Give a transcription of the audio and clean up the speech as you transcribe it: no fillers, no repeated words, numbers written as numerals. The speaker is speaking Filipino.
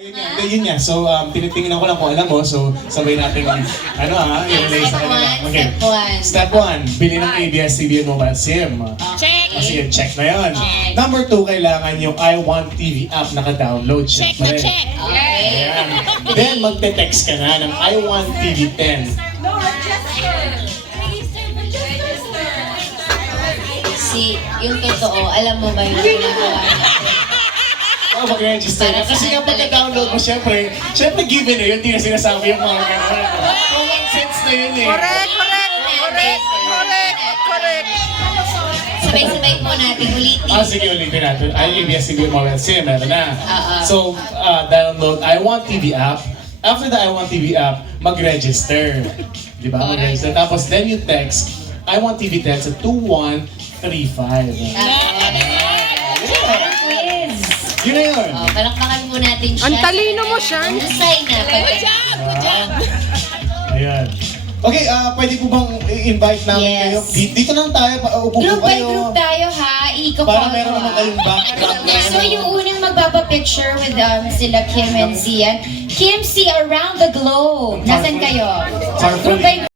Yun nga. So, tinitingnan ko lang kung alam mo. So, sabay natin, i-relay sa kanila. Okay. Step 1, bili ng ABS-CBN mobile SIM. Check! Sige, check na yun. Check. Number 2, kailangan yung I Want TV app naka-download. Check na check! Okay. Ayan. Then, magte-text ka na ng I Want TV 10. Yung totoo, alam mo ba yung ginagawa natin? Oh, mag-register na. Kasi nga pagka-download mo, syempre given na yun, hindi na sinasabi yung mga gano'n. Common sense na yun eh. Correct! Sabay-sabay po natin ulitin. Sige, ulitin natin. ABS-CBN mobile SIM, meron na. Oo. So, download I Want TV app. After the I Want TV app, mag-register. Di ba? Mag-register. Tapos, then you text I Want TV 10 sa 2135. Quiz! Yun na yun. Palakpakan po natin siya. Ang talino mo siya. Ang sign na. Good job! Ayan. Okay, pwede po bang i-invite namin Yes. kayo? Dito lang tayo, upo Group po by kayo. group tayo ha. Para meron naman kayong background na So yung unang magpapapicture with sila Kim and Zian. Kim, see around the globe. Nasan kayo? Carefully. Group by